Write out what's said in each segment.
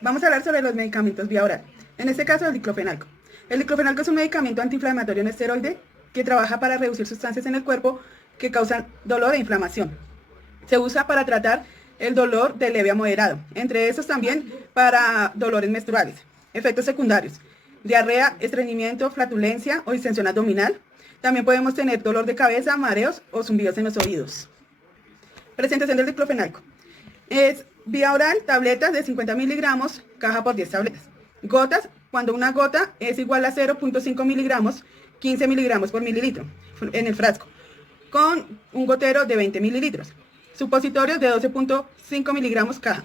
Vamos a hablar sobre los medicamentos vía oral. En este caso, el diclofenaco. El diclofenaco es un medicamento antiinflamatorio no esteroide que trabaja para reducir sustancias en el cuerpo que causan dolor e inflamación. Se usa para tratar el dolor de leve a moderado, entre esos también para dolores menstruales. Efectos secundarios: diarrea, estreñimiento, flatulencia o distensión abdominal. También podemos tener dolor de cabeza, mareos o zumbidos en los oídos. Presentación del diclofenaco. Es vía oral, tabletas de 50 miligramos, caja por 10 tabletas. Gotas, cuando una gota es igual a 0.5 miligramos, 15 miligramos por mililitro en el frasco, con un gotero de 20 mililitros. Supositorios de 12.5 miligramos caja.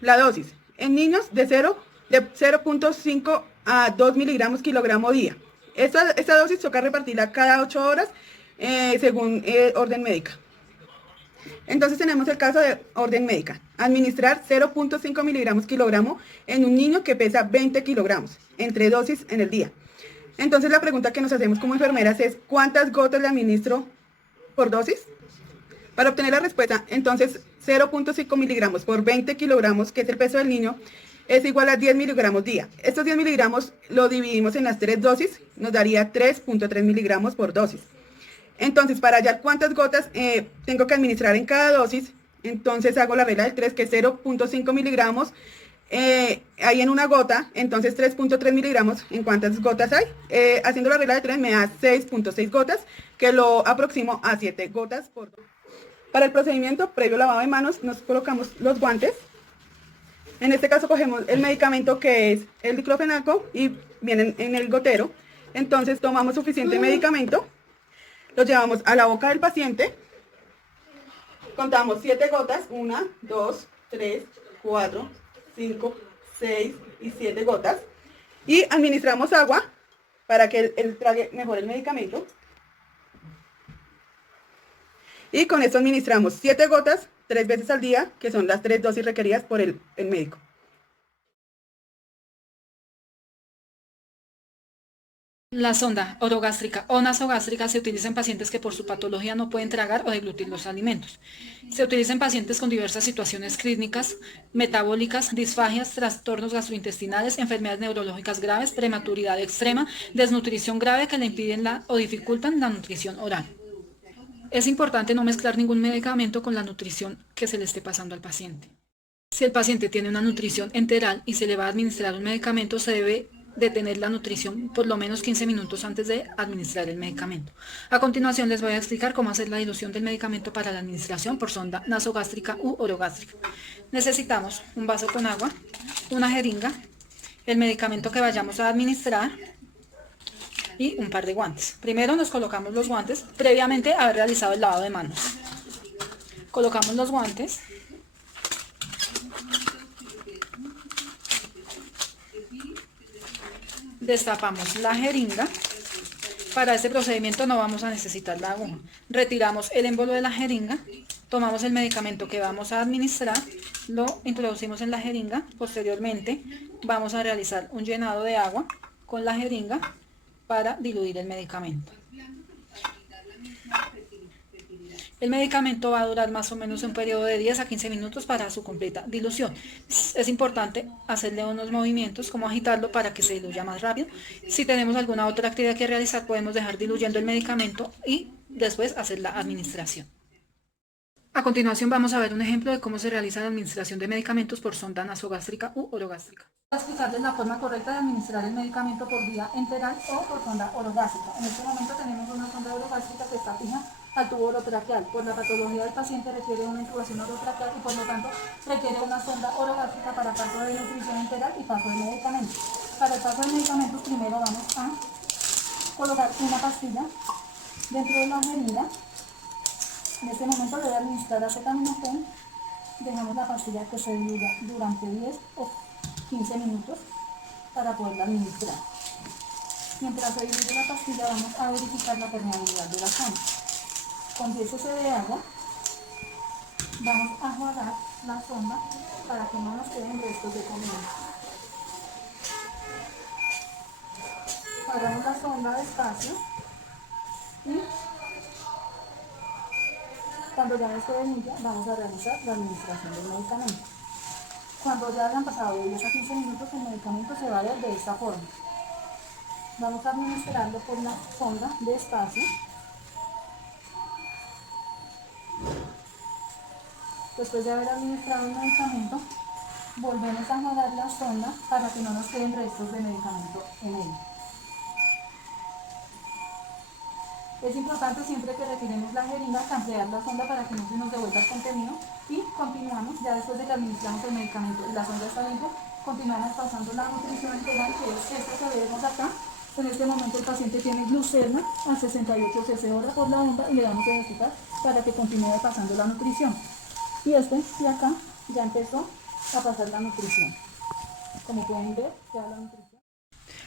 La dosis, en niños de 0.5 a 2 miligramos kilogramo día. Esta dosis toca repartirla cada 8 horas según orden médica. Entonces tenemos el caso de orden médica. Administrar 0.5 miligramos kilogramo en un niño que pesa 20 kilogramos, entre dosis en el día. Entonces la pregunta que nos hacemos como enfermeras es: ¿cuántas gotas le administro por dosis? Para obtener la respuesta, entonces 0.5 miligramos por 20 kilogramos, que es el peso del niño, es igual a 10 miligramos día. Estos 10 miligramos lo dividimos en las 3 dosis, nos daría 3.3 miligramos por dosis. Entonces, para hallar cuántas gotas tengo que administrar en cada dosis, entonces hago la regla del 3, que es 0.5 miligramos hay en una gota, entonces 3.3 miligramos, ¿en cuántas gotas hay? Haciendo la regla de 3 me da 6.6 gotas, que lo aproximo a 7 gotas por dosis. Para el procedimiento previo lavado de manos, nos colocamos los guantes. En este caso cogemos el medicamento que es el diclofenaco y viene en el gotero. Entonces tomamos suficiente medicamento, lo llevamos a la boca del paciente, contamos 7 gotas, 1, 2, 3, 4, 5, 6 y 7 gotas, y administramos agua para que él trague mejor el medicamento. Y con esto administramos 7 gotas 3 veces al día, que son las 3 dosis requeridas por el médico. La sonda orogástrica o nasogástrica se utiliza en pacientes que por su patología no pueden tragar o deglutir los alimentos. Se utiliza en pacientes con diversas situaciones clínicas, metabólicas, disfagias, trastornos gastrointestinales, enfermedades neurológicas graves, prematuridad extrema, desnutrición grave que le impiden o dificultan la nutrición oral. Es importante no mezclar ningún medicamento con la nutrición que se le esté pasando al paciente. Si el paciente tiene una nutrición enteral y se le va a administrar un medicamento, se debe detener la nutrición por lo menos 15 minutos antes de administrar el medicamento. A continuación les voy a explicar cómo hacer la dilución del medicamento para la administración por sonda nasogástrica u orogástrica. Necesitamos un vaso con agua, una jeringa, el medicamento que vayamos a administrar y un par de guantes. Primero nos colocamos los guantes, previamente haber realizado el lavado de manos. Colocamos los guantes. Destapamos la jeringa. Para este procedimiento no vamos a necesitar la aguja. Retiramos el émbolo de la jeringa, tomamos el medicamento que vamos a administrar, lo introducimos en la jeringa. Posteriormente vamos a realizar un llenado de agua con la jeringa para diluir el medicamento. El medicamento va a durar más o menos un periodo de 10 a 15 minutos para su completa dilución. Es importante hacerle unos movimientos como agitarlo para que se diluya más rápido. Si tenemos alguna otra actividad que realizar, podemos dejar diluyendo el medicamento y después hacer la administración. A continuación vamos a ver un ejemplo de cómo se realiza la administración de medicamentos por sonda nasogástrica u orogástrica. Voy a explicarles la forma correcta de administrar el medicamento por vía enteral o por sonda orogástrica. En este momento tenemos una sonda orogástrica que está fija al tubo orotraqueal. Por la patología del paciente requiere una intubación orotraqueal y por lo tanto requiere una sonda orogástrica para paso de nutrición enteral y paso de medicamento. Para el paso de medicamentos primero vamos a colocar una pastilla dentro de la jeringa. En este momento le voy a administrar acetaminofén. Dejamos la pastilla que se diluya durante 10 o 15 minutos para poderla administrar. Mientras se diluye la pastilla vamos a verificar la permeabilidad de la sonda. Con 10 cc de agua vamos a jugar la sonda para que no nos queden restos de comida. Paramos la sonda despacio y cuando ya no esté venilla vamos a realizar la administración del medicamento. Cuando ya hayan pasado de 10 a 15 minutos, el medicamento se va a ver de esta forma. Vamos a administrarlo por la sonda despacio. Después de haber administrado el medicamento, volvemos a jalar la sonda para que no nos queden restos de medicamento en ella. Es importante siempre que retiremos la jeringa ampliar la sonda para que no se nos devuelva el contenido y continuamos, ya después de que administramos el medicamento y la sonda está limpia, continuamos pasando la nutrición enteral, que es esta que vemos acá. En este momento el paciente tiene glucerna a 68 cc hora por la onda y le damos a ejecutar para que continúe pasando la nutrición. Y este de acá ya empezó a pasar la nutrición. Como pueden ver, ya la nutrición.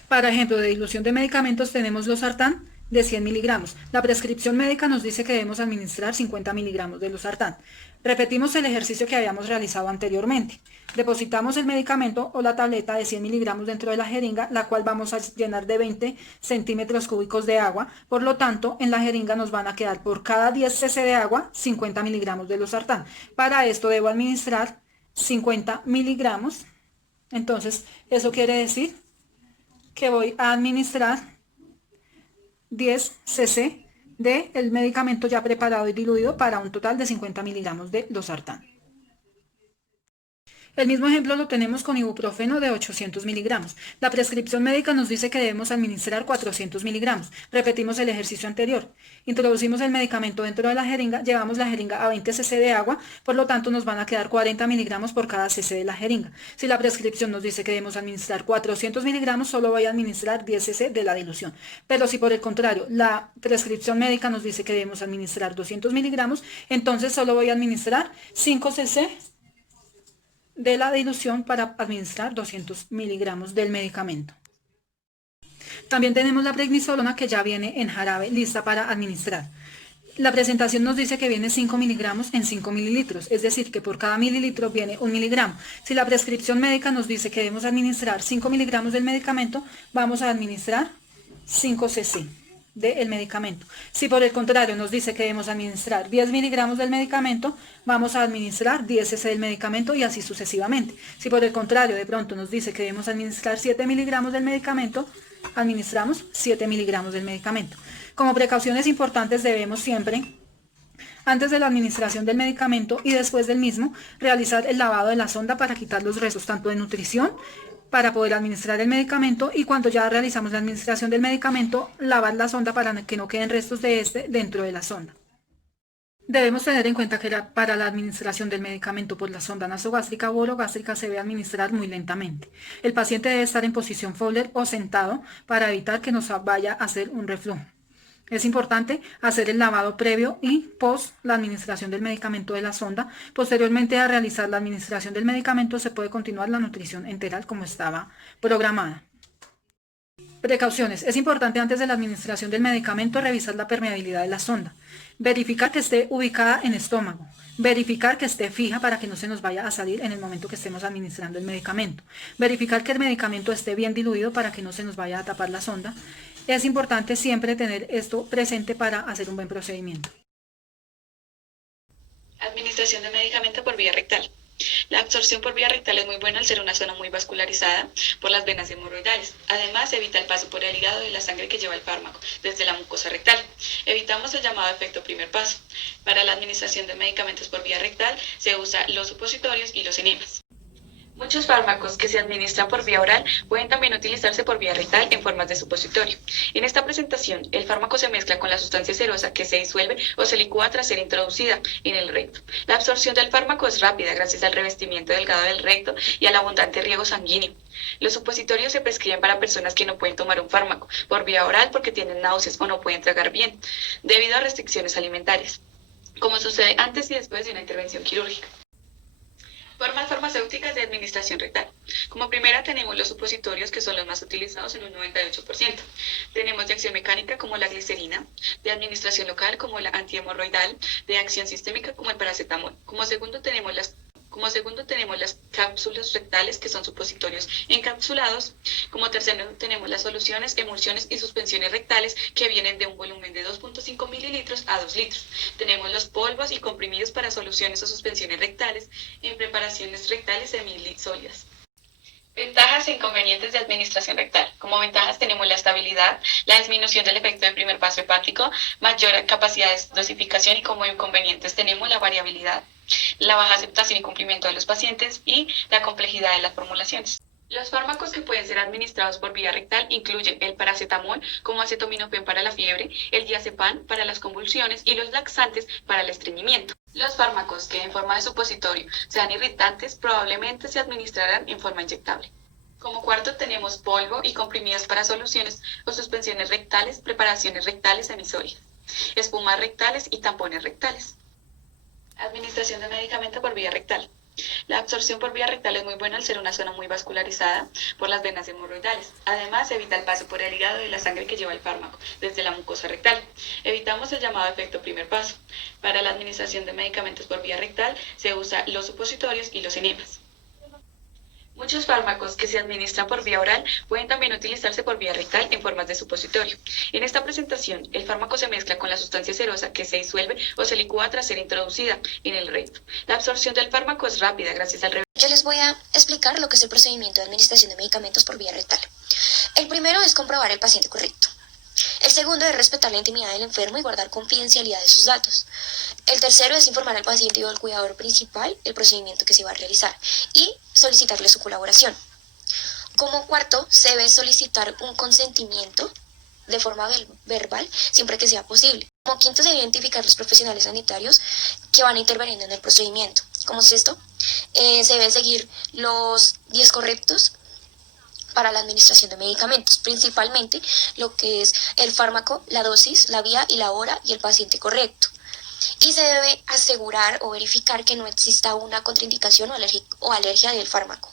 Para ejemplo de dilución de medicamentos tenemos losartán de 100 miligramos. La prescripción médica nos dice que debemos administrar 50 miligramos de losartán. Repetimos el ejercicio que habíamos realizado anteriormente. Depositamos el medicamento o la tableta de 100 miligramos dentro de la jeringa, la cual vamos a llenar de 20 centímetros cúbicos de agua. Por lo tanto, en la jeringa nos van a quedar por cada 10 cc de agua 50 miligramos de losartán. Para esto debo administrar 50 miligramos. Entonces, eso quiere decir que voy a administrar 10 cc del medicamento ya preparado y diluido para un total de 50 miligramos de losartán. El mismo ejemplo lo tenemos con ibuprofeno de 800 miligramos. La prescripción médica nos dice que debemos administrar 400 miligramos. Repetimos el ejercicio anterior. Introducimos el medicamento dentro de la jeringa, llevamos la jeringa a 20 cc de agua, por lo tanto nos van a quedar 40 miligramos por cada cc de la jeringa. Si la prescripción nos dice que debemos administrar 400 miligramos, solo voy a administrar 10 cc de la dilución. Pero si por el contrario la prescripción médica nos dice que debemos administrar 200 miligramos, entonces solo voy a administrar 5 cc de la dilución para administrar 200 miligramos del medicamento. También tenemos la prednisolona que ya viene en jarabe lista para administrar. La presentación nos dice que viene 5 miligramos en 5 mililitros, es decir, que por cada mililitro viene 1 miligramo. Si la prescripción médica nos dice que debemos administrar 5 miligramos del medicamento, vamos a administrar 5 cc del medicamento. Si por el contrario nos dice que debemos administrar 10 miligramos del medicamento, vamos a administrar 10 cc del medicamento y así sucesivamente. Si por el contrario de pronto nos dice que debemos administrar 7 miligramos del medicamento, administramos 7 miligramos del medicamento. Como precauciones importantes debemos siempre, antes de la administración del medicamento y después del mismo, realizar el lavado de la sonda para quitar los restos tanto de nutrición para poder administrar el medicamento y cuando ya realizamos la administración del medicamento, lavar la sonda para que no queden restos de este dentro de la sonda. Debemos tener en cuenta que para la administración del medicamento por la sonda nasogástrica o orogástrica se debe administrar muy lentamente. El paciente debe estar en posición Fowler o sentado para evitar que nos vaya a hacer un reflujo. Es importante hacer el lavado previo y post la administración del medicamento de la sonda. Posteriormente a realizar la administración del medicamento se puede continuar la nutrición enteral como estaba programada. Precauciones. Es importante antes de la administración del medicamento revisar la permeabilidad de la sonda. Verificar que esté ubicada en estómago. Verificar que esté fija para que no se nos vaya a salir en el momento que estemos administrando el medicamento. Verificar que el medicamento esté bien diluido para que no se nos vaya a tapar la sonda. Es importante siempre tener esto presente para hacer un buen procedimiento. Administración de medicamento por vía rectal. La absorción por vía rectal es muy buena al ser una zona muy vascularizada por las venas hemorroidales. Además, evita el paso por el hígado de la sangre que lleva el fármaco desde la mucosa rectal. Evitamos el llamado efecto primer paso. Para la administración de medicamentos por vía rectal se usa los supositorios y los enemas. Muchos fármacos que se administran por vía oral pueden también utilizarse por vía rectal en formas de supositorio. En esta presentación, el fármaco se mezcla con la sustancia serosa que se disuelve o se licúa tras ser introducida en el recto. La absorción del fármaco es rápida gracias al revestimiento delgado del recto y al abundante riego sanguíneo. Los supositorios se prescriben para personas que no pueden tomar un fármaco por vía oral porque tienen náuseas o no pueden tragar bien, debido a restricciones alimentarias, como sucede antes y después de una intervención quirúrgica. Formas farmacéuticas de administración rectal. Como primera tenemos los supositorios, que son los más utilizados en un 98%. Tenemos de acción mecánica como la glicerina, de administración local como la antihemorroidal, de acción sistémica como el paracetamol. Como segundo tenemos las Como segundo tenemos las cápsulas rectales, que son supositorios encapsulados. Como tercero tenemos las soluciones, emulsiones y suspensiones rectales, que vienen de un volumen de 2.5 mililitros a 2 litros. Tenemos los polvos y comprimidos para soluciones o suspensiones rectales en preparaciones rectales semisólidas. Ventajas e inconvenientes de administración rectal. Como ventajas tenemos la estabilidad, la disminución del efecto de primer paso hepático, mayor capacidad de dosificación, y como inconvenientes tenemos la variabilidad, la baja aceptación y cumplimiento de los pacientes y la complejidad de las formulaciones. Los fármacos que pueden ser administrados por vía rectal incluyen el paracetamol como acetaminofén para la fiebre, el diazepam para las convulsiones y los laxantes para el estreñimiento. Los fármacos que en forma de supositorio sean irritantes probablemente se administrarán en forma inyectable. Como cuarto tenemos polvo y comprimidos para soluciones o suspensiones rectales, preparaciones rectales semisólidas, espumas rectales y tampones rectales. Administración de medicamento por vía rectal. La absorción por vía rectal es muy buena al ser una zona muy vascularizada por las venas hemorroidales. Además, evita el paso por el hígado de la sangre que lleva el fármaco desde la mucosa rectal. Evitamos el llamado efecto primer paso. Para la administración de medicamentos por vía rectal se usa los supositorios y los enemas. Muchos fármacos que se administran por vía oral pueden también utilizarse por vía rectal en formas de supositorio. En esta presentación, el fármaco se mezcla con la sustancia serosa que se disuelve o se licúa tras ser introducida en el recto. La absorción del fármaco es rápida gracias al Yo les voy a explicar lo que es el procedimiento de administración de medicamentos por vía rectal. El primero es comprobar el paciente correcto. El segundo es respetar la intimidad del enfermo y guardar confidencialidad de sus datos. El tercero es informar al paciente y al cuidador principal el procedimiento que se va a realizar y solicitarle su colaboración. Como cuarto, se debe solicitar un consentimiento de forma verbal siempre que sea posible. Como quinto, se debe identificar los profesionales sanitarios que van a intervenir en el procedimiento. Como sexto, se deben seguir los 10 correctos para la administración de medicamentos, principalmente lo que es el fármaco, la dosis, la vía y la hora y el paciente correcto. Y se debe asegurar o verificar que no exista una contraindicación o alergia del fármaco.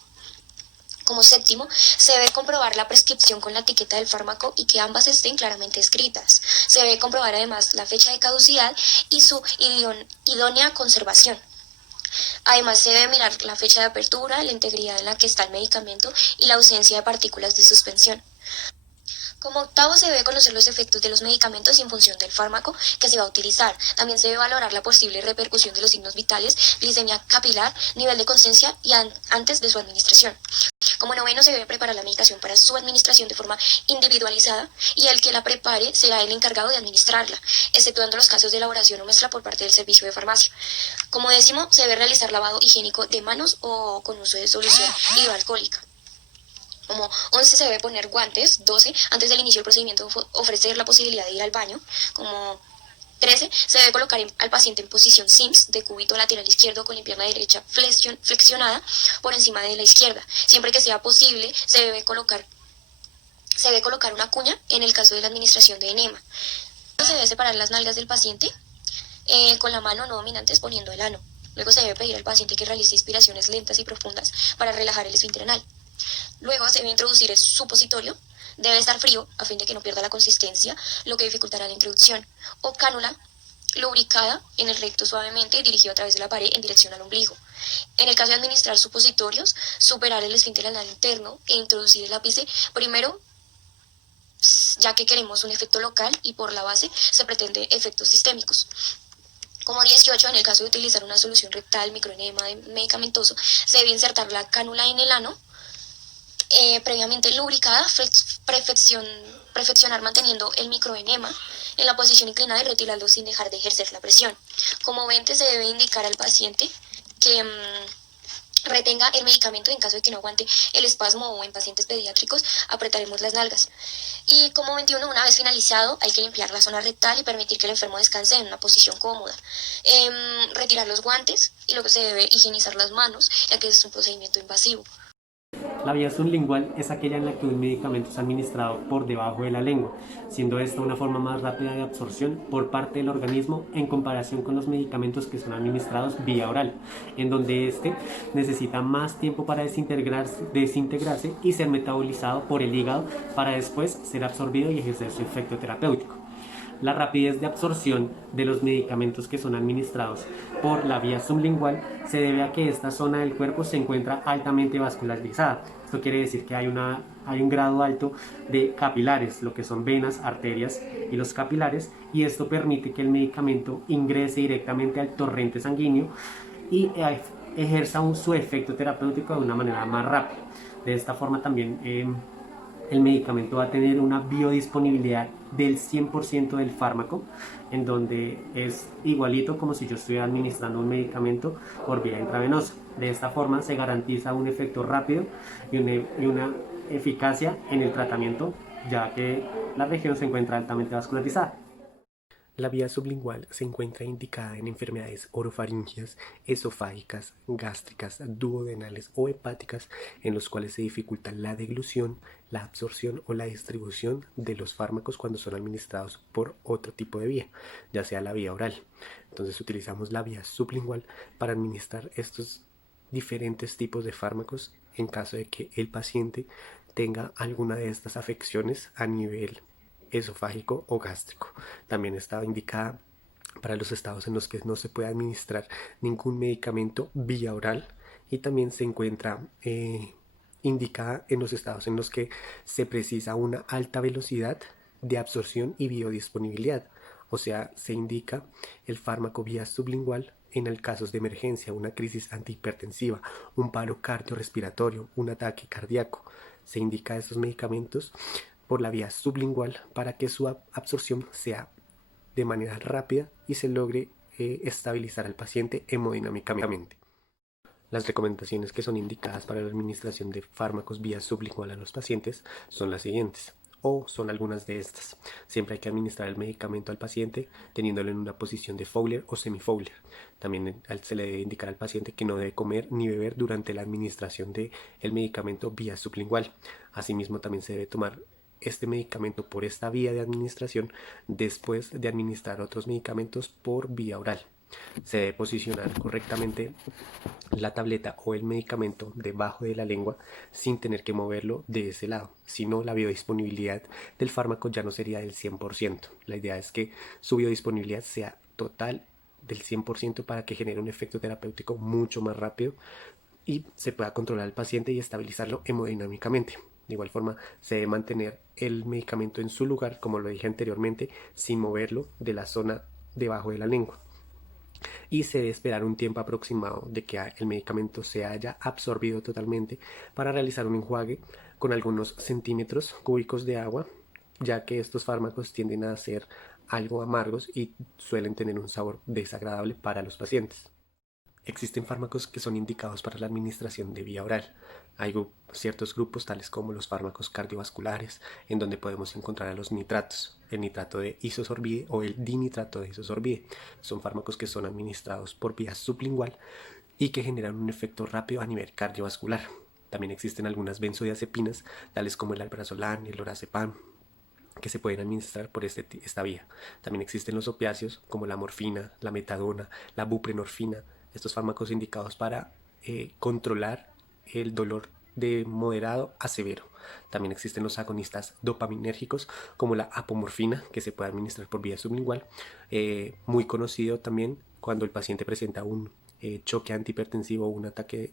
Como séptimo, se debe comprobar la prescripción con la etiqueta del fármaco y que ambas estén claramente escritas. Se debe comprobar además la fecha de caducidad y su idónea conservación. Además, se debe mirar la fecha de apertura, la integridad en la que está el medicamento y la ausencia de partículas de suspensión. Como octavo, se debe conocer los efectos de los medicamentos y en función del fármaco que se va a utilizar. También se debe valorar la posible repercusión de los signos vitales, glicemia capilar, nivel de conciencia y antes de su administración. Como noveno, se debe preparar la medicación para su administración de forma individualizada y el que la prepare será el encargado de administrarla, exceptuando los casos de elaboración o mezcla por parte del servicio de farmacia. Como décimo, se debe realizar lavado higiénico de manos o con uso de solución hidroalcohólica. Como 11, se debe poner guantes. 12, antes del inicio del procedimiento ofrecer la posibilidad de ir al baño. Como 13, se debe colocar al paciente en posición SIMS de cúbito lateral izquierdo con la pierna derecha flexionada por encima de la izquierda. Siempre que sea posible, se debe colocar una cuña en el caso de la administración de enema. Se debe separar las nalgas del paciente con la mano no dominante exponiendo el ano. Luego se debe pedir al paciente que realice inspiraciones lentas y profundas para relajar el esfínter anal. Luego se debe introducir el supositorio. Debe estar frío a fin de que no pierda la consistencia, lo que dificultará la introducción. O cánula lubricada en el recto suavemente y dirigida a través de la pared en dirección al ombligo. En el caso de administrar supositorios, superar el esfínter anal interno e introducir el ápice primero, ya que queremos un efecto local y por la base se pretende efectos sistémicos. Como 18, en el caso de utilizar una solución rectal microenema medicamentoso, se debe insertar la cánula en el ano, previamente lubricada, perfeccionar manteniendo el microenema en la posición inclinada y retirarlo sin dejar de ejercer la presión. Como 20, se debe indicar al paciente que retenga el medicamento en caso de que no aguante el espasmo, o en pacientes pediátricos apretaremos las nalgas. Y como 21, una vez finalizado, hay que limpiar la zona rectal y permitir que el enfermo descanse en una posición cómoda. Retirar los guantes y luego se debe higienizar las manos, ya que es un procedimiento invasivo. La vía sublingual es aquella en la que un medicamento es administrado por debajo de la lengua, siendo esta una forma más rápida de absorción por parte del organismo en comparación con los medicamentos que son administrados vía oral, en donde este necesita más tiempo para desintegrarse y ser metabolizado por el hígado para después ser absorbido y ejercer su efecto terapéutico. La rapidez de absorción de los medicamentos que son administrados por la vía sublingual se debe a que esta zona del cuerpo se encuentra altamente vascularizada. Esto quiere decir que hay un grado alto de capilares, lo que son venas, arterias y los capilares, y esto permite que el medicamento ingrese directamente al torrente sanguíneo y ejerza su efecto terapéutico de una manera más rápida. De esta forma también el medicamento va a tener una biodisponibilidad del 100% del fármaco, en donde es igualito como si yo estuviera administrando un medicamento por vía intravenosa. De esta forma se garantiza un efecto rápido y una eficacia en el tratamiento, ya que la región se encuentra altamente vascularizada. La vía sublingual se encuentra indicada en enfermedades orofaringeas, esofágicas, gástricas, duodenales o hepáticas, en los cuales se dificulta la deglución, la absorción o la distribución de los fármacos cuando son administrados por otro tipo de vía, ya sea la vía oral. Entonces utilizamos la vía sublingual para administrar estos diferentes tipos de fármacos en caso de que el paciente tenga alguna de estas afecciones a nivel esofágico o gástrico. También está indicada para los estados en los que no se puede administrar ningún medicamento vía oral, y también se encuentra indicada en los estados en los que se precisa una alta velocidad de absorción y biodisponibilidad. O sea, se indica el fármaco vía sublingual en el casos de emergencia, una crisis antihipertensiva, un paro cardiorrespiratorio, un ataque cardíaco. Se indica estos medicamentos por la vía sublingual para que su absorción sea de manera rápida y se logre estabilizar al paciente hemodinámicamente. Las recomendaciones que son indicadas para la administración de fármacos vía sublingual a los pacientes son las siguientes, o son algunas de estas. Siempre hay que administrar el medicamento al paciente teniéndolo en una posición de Fowler o semi-Fowler. También se le debe indicar al paciente que no debe comer ni beber durante la administración del medicamento vía sublingual. Asimismo, también se debe tomar este medicamento por esta vía de administración después de administrar otros medicamentos por vía oral. Se debe posicionar correctamente la tableta o el medicamento debajo de la lengua sin tener que moverlo de ese lado, si no la biodisponibilidad del fármaco ya no sería del 100%. La idea es que su biodisponibilidad sea total del 100% para que genere un efecto terapéutico mucho más rápido y se pueda controlar al paciente y estabilizarlo hemodinámicamente. De igual forma, se debe mantener el medicamento en su lugar, como lo dije anteriormente, sin moverlo de la zona debajo de la lengua. Y se debe esperar un tiempo aproximado de que el medicamento se haya absorbido totalmente para realizar un enjuague con algunos centímetros cúbicos de agua, ya que estos fármacos tienden a ser algo amargos y suelen tener un sabor desagradable para los pacientes. Existen fármacos que son indicados para la administración de vía oral. Hay ciertos grupos tales como los fármacos cardiovasculares, en donde podemos encontrar a los nitratos, el nitrato de isosorbide o el dinitrato de isosorbide. Son fármacos que son administrados por vía sublingual y que generan un efecto rápido a nivel cardiovascular. También existen algunas benzodiazepinas, tales como el alprazolam y el lorazepam, que se pueden administrar por esta vía. También existen los opiáceos como la morfina, la metadona, la buprenorfina. Estos fármacos indicados para controlar el dolor de moderado a severo. También existen los agonistas dopaminérgicos como la apomorfina, que se puede administrar por vía sublingual, muy conocido también cuando el paciente presenta un choque antihipertensivo o un ataque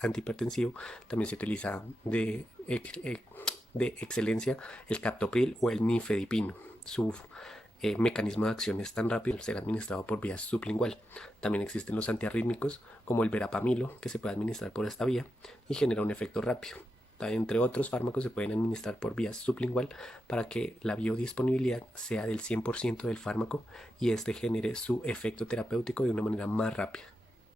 antihipertensivo. También se utiliza de excelencia el captopril o el nifedipino. Su mecanismo de acción es tan rápido al ser administrado por vía sublingual. También existen los antiarrítmicos como el verapamilo, que se puede administrar por esta vía y genera un efecto rápido. Entre otros fármacos se pueden administrar por vía sublingual para que la biodisponibilidad sea del 100% del fármaco y este genere su efecto terapéutico de una manera más rápida.